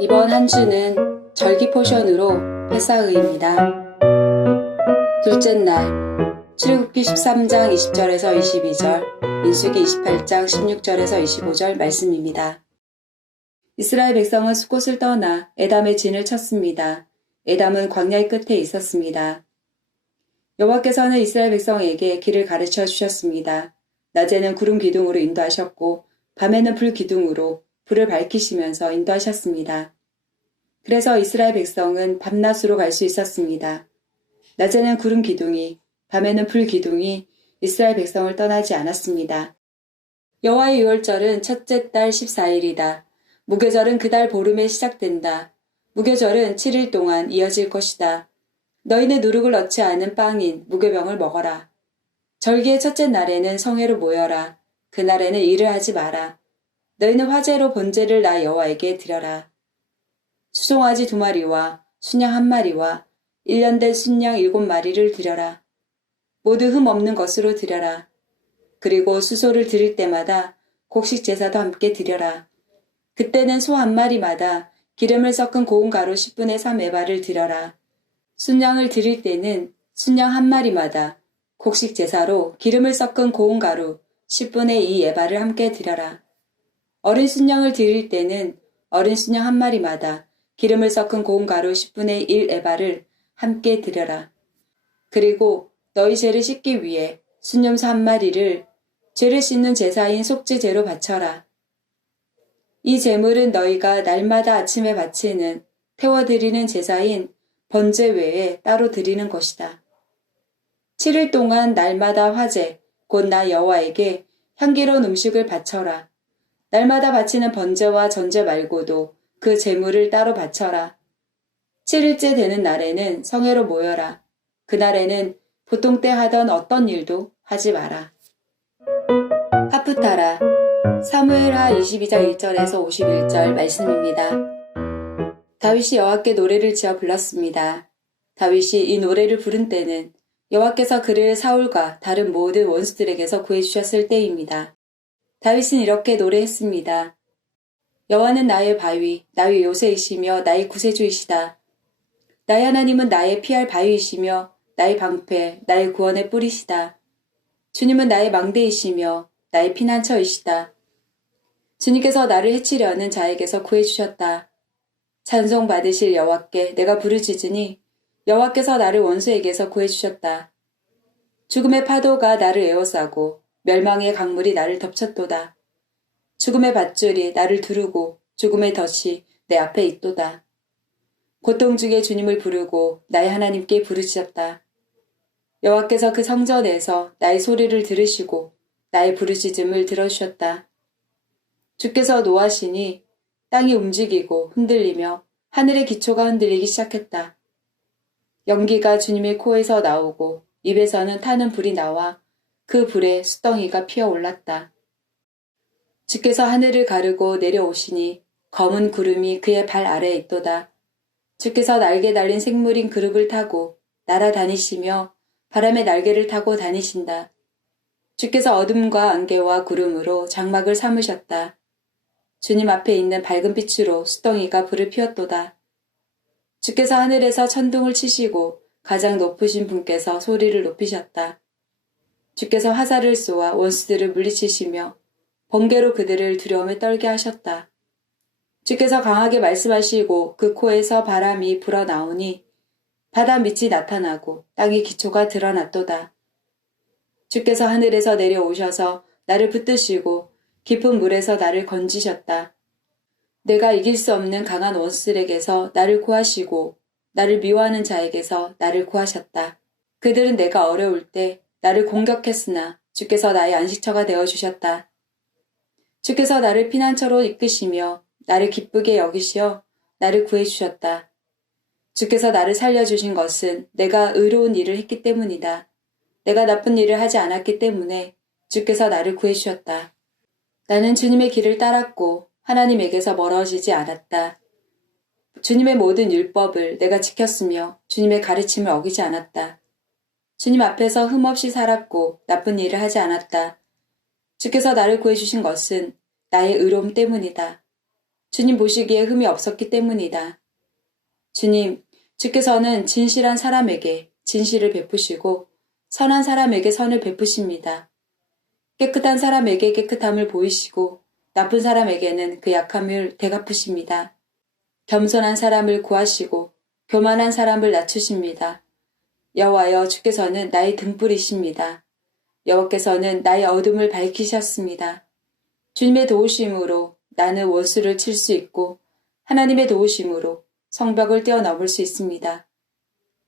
이번 한 주는 절기 포션으로 패사의입니다. 둘째 날, 출애굽기 13장 20절에서 22절, 민수기 28장 16절에서 25절 말씀입니다. 이스라엘 백성은 숫곳을 떠나 에담의 진을 쳤습니다. 에담은 광야의 끝에 있었습니다. 여호와께서는 이스라엘 백성에게 길을 가르쳐 주셨습니다. 낮에는 구름 기둥으로 인도하셨고 밤에는 불 기둥으로 불을 밝히시면서 인도하셨습니다. 그래서 이스라엘 백성은 밤낮으로 갈 수 있었습니다. 낮에는 구름 기둥이, 밤에는 불 기둥이 이스라엘 백성을 떠나지 않았습니다. 여호와의 유월절은 첫째 달 14일이다. 무교절은 그 달 보름에 시작된다. 무교절은 7일 동안 이어질 것이다. 너희는 누룩을 넣지 않은 빵인 무교병을 먹어라. 절기의 첫째 날에는 성회로 모여라. 그날에는 일을 하지 마라. 너희는 화제로 번제를 나 여호와에게 드려라. 수송아지 2마리와 순양 1마리와 1년 된 순양 7마리를 드려라. 모두 흠 없는 것으로 드려라. 그리고 수소를 드릴 때마다 곡식 제사도 함께 드려라. 그때는 소 1마리마다 기름을 섞은 고운 가루 10분의 3 에바를 드려라. 순양을 드릴 때는 순양 1마리마다 곡식 제사로 기름을 섞은 고운 가루 10분의 2 에바를 함께 드려라. 어린 순양을 드릴 때는 어린 순양 1마리마다 기름을 섞은 고운 가루 10분의 1 에바를 함께 드려라. 그리고 너희 죄를 씻기 위해 순염소 1마리를 죄를 씻는 제사인 속죄제로 바쳐라. 이 제물은 너희가 날마다 아침에 바치는 태워드리는 제사인 번제 외에 따로 드리는 것이다. 7일 동안 날마다 화제, 곧 나 여호와에게 향기로운 음식을 바쳐라. 날마다 바치는 번제와 전제 말고도 그 제물을 따로 바쳐라. 7일째 되는 날에는 성회로 모여라. 그날에는 보통 때 하던 어떤 일도 하지 마라. 하프타라 사무엘하 22장 1절에서 51절 말씀입니다. 다윗이 여호와께 노래를 지어 불렀습니다. 다윗이 이 노래를 부른 때는 여호와께서 그를 사울과 다른 모든 원수들에게서 구해주셨을 때입니다. 다윗은 이렇게 노래했습니다. 여호와는 나의 바위, 나의 요새이시며 나의 구세주이시다. 나의 하나님은 나의 피할 바위이시며 나의 방패, 나의 구원의 뿌리시다. 주님은 나의 망대이시며 나의 피난처이시다. 주님께서 나를 해치려는 자에게서 구해주셨다. 찬송 받으실 여호와께 내가 부르짖으니 여호와께서 나를 원수에게서 구해주셨다. 죽음의 파도가 나를 에워싸고 멸망의 강물이 나를 덮쳤도다. 죽음의 밧줄이 나를 두르고 죽음의 덫이 내 앞에 있도다. 고통 중에 주님을 부르고 나의 하나님께 부르짖었다. 여호와께서 그 성전에서 나의 소리를 들으시고 나의 부르짖음을 들어주셨다. 주께서 노하시니 땅이 움직이고 흔들리며 하늘의 기초가 흔들리기 시작했다. 연기가 주님의 코에서 나오고 입에서는 타는 불이 나와 그 불에 숫덩이가 피어올랐다. 주께서 하늘을 가르고 내려오시니 검은 구름이 그의 발 아래에 있도다. 주께서 날개 달린 생물인 그룹을 타고 날아다니시며 바람의 날개를 타고 다니신다. 주께서 어둠과 안개와 구름으로 장막을 삼으셨다. 주님 앞에 있는 밝은 빛으로 숫덩이가 불을 피웠도다. 주께서 하늘에서 천둥을 치시고 가장 높으신 분께서 소리를 높이셨다. 주께서 화살을 쏘아 원수들을 물리치시며 번개로 그들을 두려움에 떨게 하셨다. 주께서 강하게 말씀하시고 그 코에서 바람이 불어나오니 바다 밑이 나타나고 땅의 기초가 드러났도다. 주께서 하늘에서 내려오셔서 나를 붙드시고 깊은 물에서 나를 건지셨다. 내가 이길 수 없는 강한 원수들에게서 나를 구하시고 나를 미워하는 자에게서 나를 구하셨다. 그들은 내가 어려울 때 나를 공격했으나 주께서 나의 안식처가 되어주셨다. 주께서 나를 피난처로 이끄시며 나를 기쁘게 여기시어 나를 구해주셨다. 주께서 나를 살려주신 것은 내가 의로운 일을 했기 때문이다. 내가 나쁜 일을 하지 않았기 때문에 주께서 나를 구해주셨다. 나는 주님의 길을 따랐고 하나님에게서 멀어지지 않았다. 주님의 모든 율법을 내가 지켰으며 주님의 가르침을 어기지 않았다. 주님 앞에서 흠없이 살았고 나쁜 일을 하지 않았다. 주께서 나를 구해주신 것은 나의 의로움 때문이다. 주님 보시기에 흠이 없었기 때문이다. 주님, 주께서는 진실한 사람에게 진실을 베푸시고 선한 사람에게 선을 베푸십니다. 깨끗한 사람에게 깨끗함을 보이시고 나쁜 사람에게는 그 약함을 되갚으십니다. 겸손한 사람을 구하시고 교만한 사람을 낮추십니다. 여호와여, 주께서는 나의 등불이십니다. 여호와께서는 나의 어둠을 밝히셨습니다. 주님의 도우심으로 나는 원수를 칠 수 있고 하나님의 도우심으로 성벽을 뛰어넘을 수 있습니다.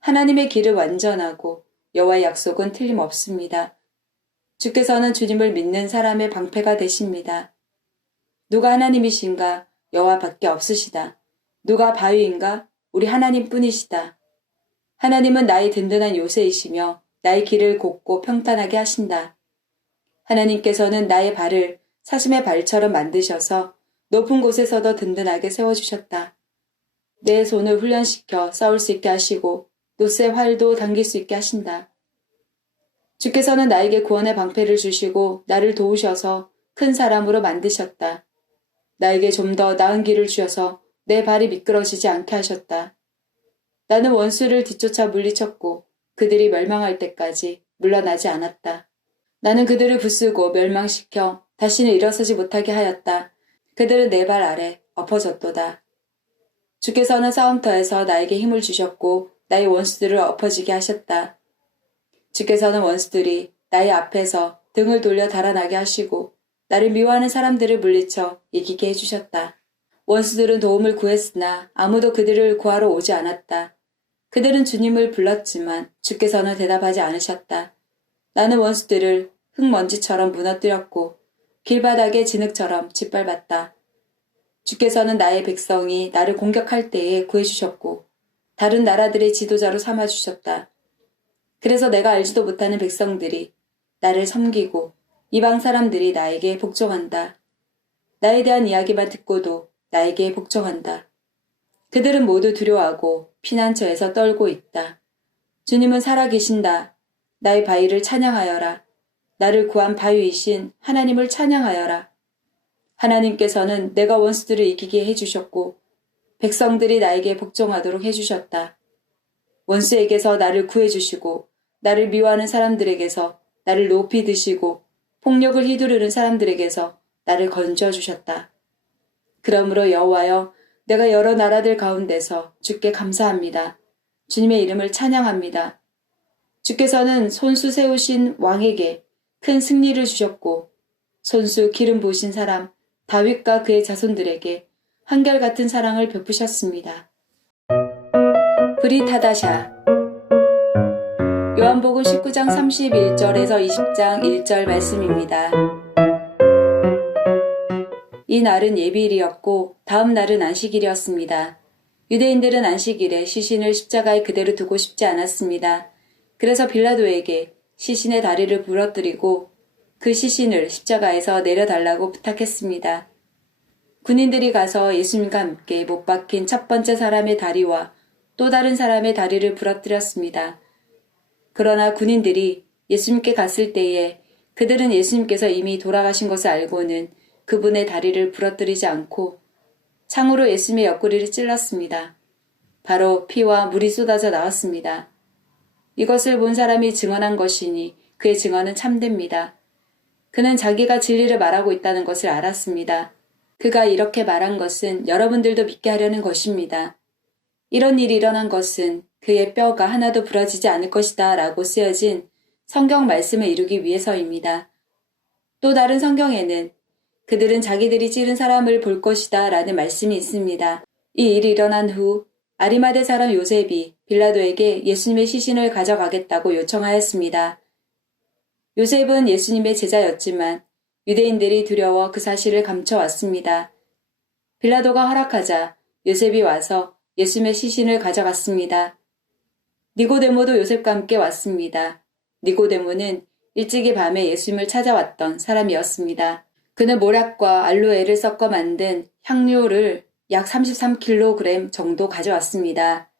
하나님의 길은 완전하고 여호와의 약속은 틀림없습니다. 주께서는 주님을 믿는 사람의 방패가 되십니다. 누가 하나님이신가? 여호와밖에 없으시다. 누가 바위인가? 우리 하나님뿐이시다. 하나님은 나의 든든한 요새이시며 나의 길을 곱고 평탄하게 하신다. 하나님께서는 나의 발을 사슴의 발처럼 만드셔서 높은 곳에서도 든든하게 세워주셨다. 내 손을 훈련시켜 싸울 수 있게 하시고 노새 활도 당길 수 있게 하신다. 주께서는 나에게 구원의 방패를 주시고 나를 도우셔서 큰 사람으로 만드셨다. 나에게 좀 더 나은 길을 주셔서 내 발이 미끄러지지 않게 하셨다. 나는 원수를 뒤쫓아 물리쳤고 그들이 멸망할 때까지 물러나지 않았다. 나는 그들을 부수고 멸망시켜 다시는 일어서지 못하게 하였다. 그들은 내 발 아래 엎어졌도다. 주께서는 싸움터에서 나에게 힘을 주셨고 나의 원수들을 엎어지게 하셨다. 주께서는 원수들이 나의 앞에서 등을 돌려 달아나게 하시고 나를 미워하는 사람들을 물리쳐 이기게 해주셨다. 원수들은 도움을 구했으나 아무도 그들을 구하러 오지 않았다. 그들은 주님을 불렀지만 주께서는 대답하지 않으셨다. 나는 원수들을 흙먼지처럼 무너뜨렸고 길바닥의 진흙처럼 짓밟았다. 주께서는 나의 백성이 나를 공격할 때에 구해주셨고 다른 나라들의 지도자로 삼아주셨다. 그래서 내가 알지도 못하는 백성들이 나를 섬기고 이방 사람들이 나에게 복종한다. 나에 대한 이야기만 듣고도 나에게 복종한다. 그들은 모두 두려워하고 피난처에서 떨고 있다. 주님은 살아계신다. 나의 바위를 찬양하여라. 나를 구한 바위이신 하나님을 찬양하여라. 하나님께서는 내가 원수들을 이기게 해주셨고 백성들이 나에게 복종하도록 해주셨다. 원수에게서 나를 구해주시고 나를 미워하는 사람들에게서 나를 높이 드시고 폭력을 휘두르는 사람들에게서 나를 건져주셨다. 그러므로 여호와여, 내가 여러 나라들 가운데서 주께 감사합니다. 주님의 이름을 찬양합니다. 주께서는 손수 세우신 왕에게 큰 승리를 주셨고 손수 기름 부으신 사람 다윗과 그의 자손들에게 한결같은 사랑을 베푸셨습니다. 브릿하다샤 요한복음 19장 31절에서 20장 1절 말씀입니다. 이 날은 예비일이었고 다음 날은 안식일이었습니다. 유대인들은 안식일에 시신을 십자가에 그대로 두고 싶지 않았습니다. 그래서 빌라도에게 시신의 다리를 부러뜨리고 그 시신을 십자가에서 내려달라고 부탁했습니다. 군인들이 가서 예수님과 함께 못 박힌 첫 번째 사람의 다리와 또 다른 사람의 다리를 부러뜨렸습니다. 그러나 군인들이 예수님께 갔을 때에 그들은 예수님께서 이미 돌아가신 것을 알고는 그분의 다리를 부러뜨리지 않고 창으로 예수님의 옆구리를 찔렀습니다. 바로 피와 물이 쏟아져 나왔습니다. 이것을 본 사람이 증언한 것이니 그의 증언은 참됩니다. 그는 자기가 진리를 말하고 있다는 것을 알았습니다. 그가 이렇게 말한 것은 여러분들도 믿게 하려는 것입니다. 이런 일이 일어난 것은 그의 뼈가 하나도 부러지지 않을 것이다 라고 쓰여진 성경 말씀을 이루기 위해서입니다. 또 다른 성경에는 그들은 자기들이 찌른 사람을 볼 것이다 라는 말씀이 있습니다. 이 일이 일어난 후 아리마대 사람 요셉이 빌라도에게 예수님의 시신을 가져가겠다고 요청하였습니다. 요셉은 예수님의 제자였지만 유대인들이 두려워 그 사실을 감춰왔습니다. 빌라도가 허락하자 요셉이 와서 예수님의 시신을 가져갔습니다. 니고데모도 요셉과 함께 왔습니다. 니고데모는 일찍이 밤에 예수님을 찾아왔던 사람이었습니다. 그는 모략과 알로에를 섞어 만든 향료를 약 33kg 정도 가져왔습니다.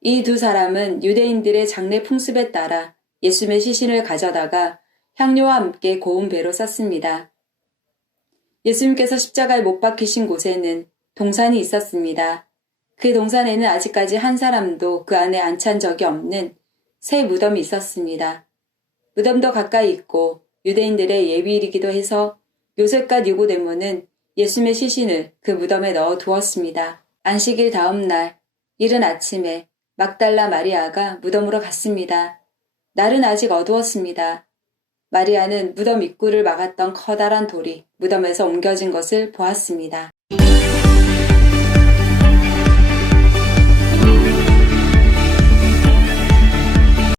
이 두 사람은 유대인들의 장례 풍습에 따라 예수님의 시신을 가져다가 향료와 함께 고운 배로 쌌습니다. 예수님께서 십자가에 못 박히신 곳에는 동산이 있었습니다. 그 동산에는 아직까지 한 사람도 그 안에 안찬 적이 없는 새 무덤이 있었습니다. 무덤도 가까이 있고 유대인들의 예비일이기도 해서 요셉과 니고데모는 예수님의 시신을 그 무덤에 넣어 두었습니다. 안식일 다음 날 이른 아침에 막달라 마리아가 무덤으로 갔습니다. 날은 아직 어두웠습니다. 마리아는 무덤 입구를 막았던 커다란 돌이 무덤에서 옮겨진 것을 보았습니다.